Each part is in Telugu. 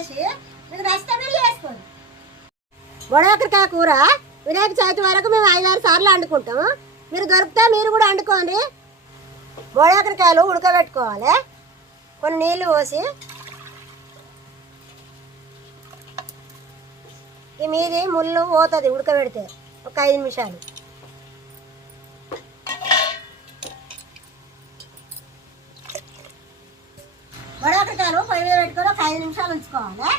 చేసి మీకు నచ్చితే మీరు చేసుకోండి. వడవకరికాయ కూర? వినాయక చవితి వరకు మేము ఐదారు సార్లు వండుకుంటాము. మీరు దొరికితే మీరు కూడా వండుకోండి. వడవకరికాయలు ఉడకబెట్టుకోవాలి. కొన్ని నీళ్ళు పోసి ఈ మీది ముళ్ళు పోతుంది ఉడకబెడితే. ఒక ఐదు నిమిషాలు. బొడాకరకాయలు పొయ్యి మీద పెట్టుకొని ఒక ఐదు నిమిషాలు ఉంచుకోవాలి.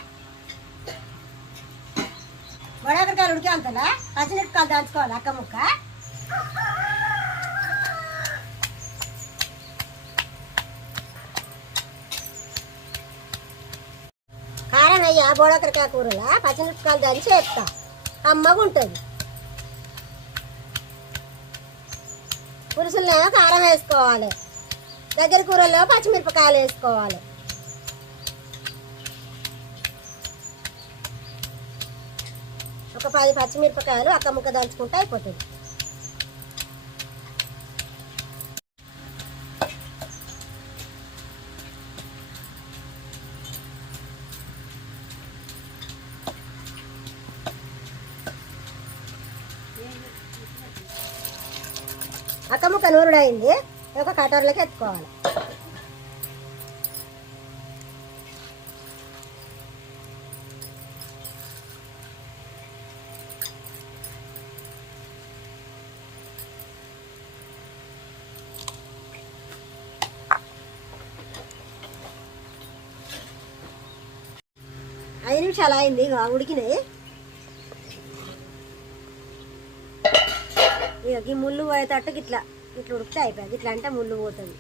బొడాకరకాయలు ఉడికే అంతలా పచ్చిమిరపకాయలు దాచుకోవాలి అక్క ముక్క. కారం అయ్యా బోడకరకాయ కూరలా పచ్చిమిరపకాయలు దంచి వేస్తా. అమ్మగా ఉంటుంది. పులుసుల్లో కారం వేసుకోవాలి. దగ్గర కూరల్లో పచ్చిమిరపకాయలు వేసుకోవాలి. ఒక పది పచ్చిమిరపకాయలు అక్క ముక్క దంచుకుంటే అయిపోతుంది. అక్క ముక్క నూరుడు అయింది ఒక కటర్లోకి ఎత్తుకోవాలి. ఐదు నిమిషాలు అయింది ఇక ఉడికినాయి. ఇక ఈ ముళ్ళు పోయేటట్టు ఇట్లా ఇట్లా ఉడికితే అయిపోయింది. ఇట్లా అంటే ముళ్ళు పోతుంది.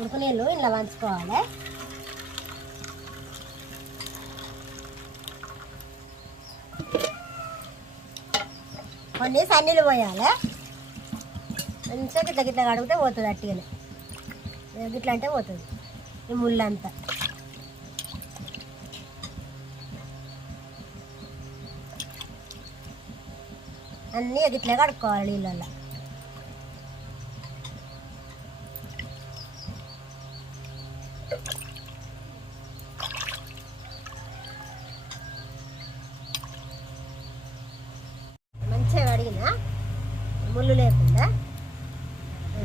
ఉడుకు నీళ్ళు ఇలా వంచుకోవాలి. కొన్ని సన్నీలు పోయాలి. మంచిగా గిట్ల గిట్ల కడిగితే పోతుంది అట్టిగానే. గిట్ల అంటే పోతుంది. ఈ ముళ్ళంతా. అన్నీ గిట్లే కడుక్కోవాలి నీళ్ళల్లో. ముళ్ళు లేకుండా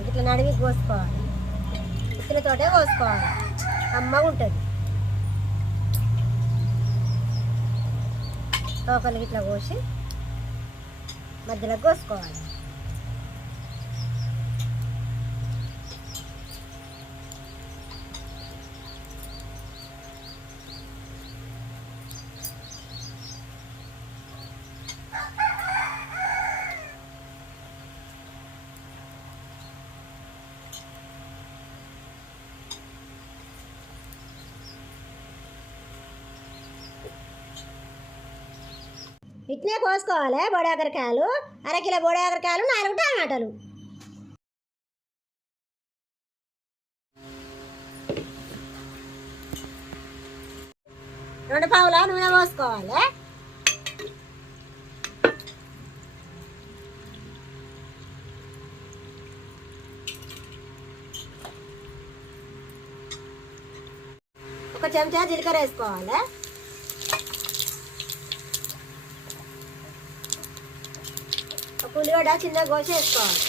ఇట్లా నడివి కోసుకోవాలి. ఇసులతోటే కోసుకోవాలి. అమ్మ ఉంటుంది. తోకలు ఇట్లా కోసి మధ్యలో కోసుకోవాలి. ఇట్నే కోసుకోవాలి బోడాకరకాయలు. అరకిలో బోడాకరకాయలు నాలుగు టమాటాలు. రెండు పావుల నూనె పోసుకోవాలి. ఒక చెంచా జీలకర్ర వేసుకోవాలి. ఉల్లిగడ్డ చిన్న గోసి వేసుకోవాలి.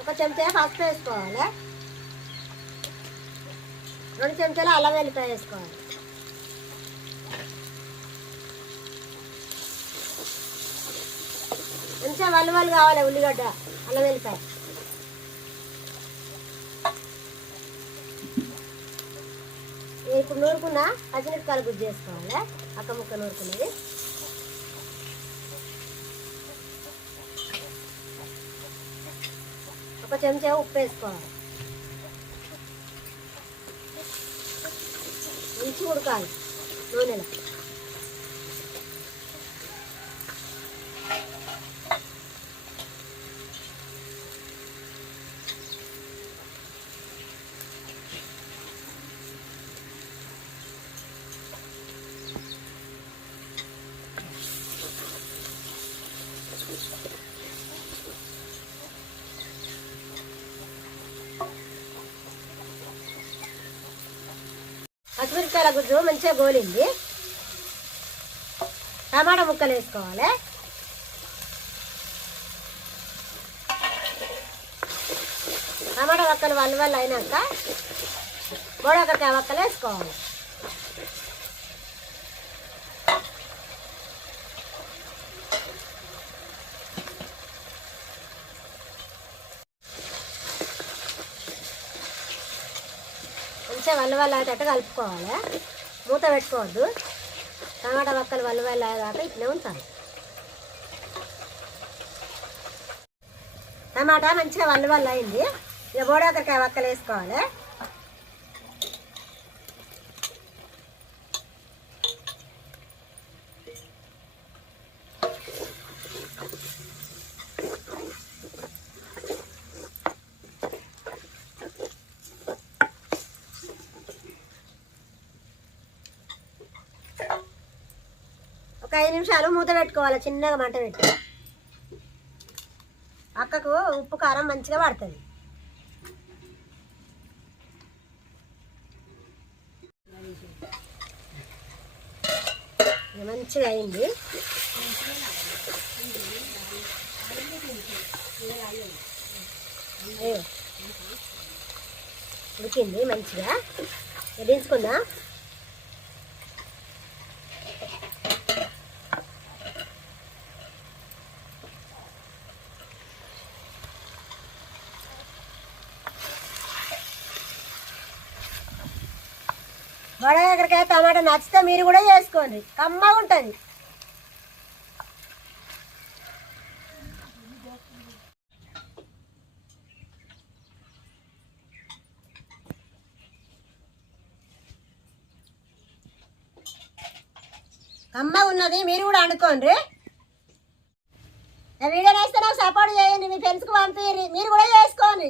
ఒక చెంచా పసుపు వేసుకోవాలి. రెండు చెంచాలు అల్లం వెల్లిపాయ వేసుకోవాలి. మంచిగా వాళ్ళు వాళ్ళు కావాలి ఉల్లిగడ్డ అల్లం వెల్లిపాయ. ఇప్పుడు నూరుకున్న పచ్చిమిరపకాయలు గుజ్జు చేసుకోవాలి. అక్క ముక్క నూరుకున్నది. ఒక చెంచా ఉప్పు వేసుకోవాలి. మంచిగా ఉడకాలి నూనెలో. పచ్చిమిరపకాయల గుజ్జు మంచిగా గోలింది. టమాటా ముక్కలు వేసుకోవాలి. టమాటా ఒక్కలు వల్ల వల్ల అయినాక బోడకాయ ఒక్కలు వేసుకోవాలి. మంచిగా వల్లవల్లాగేటట్టు కలుపుకోవాలి. మూత పెట్టుకోవద్దు. టమాటా వక్కలు వల్ల ఇట్లే ఉంచాలి. టమాటా మంచిగా వల్ల వల్ల అయింది ఇక బోడాకరికాయ వక్కలు వేసుకోవాలి. ఐదు నిమిషాలు మూత పెట్టుకోవాలి చిన్నగా మంట పెట్టి. అక్కకు ఉప్పు కారం మంచిగా పడుతుంది. మంచిగా అయింది. ఉడికింది మంచిగా. దించుకుందా వడగరకాయ టమాటా నచ్చితే మీరు కూడా చేసుకోండి. కమ్మగా ఉంటుంది. కమ్మ ఉన్నది మీరు కూడా అనుకోండి వీడియో నేస్తే నాకు సపోర్ట్ చేయండి. మీ ఫ్రెండ్స్కి పంపించండి మీరు కూడా చేసుకోండి.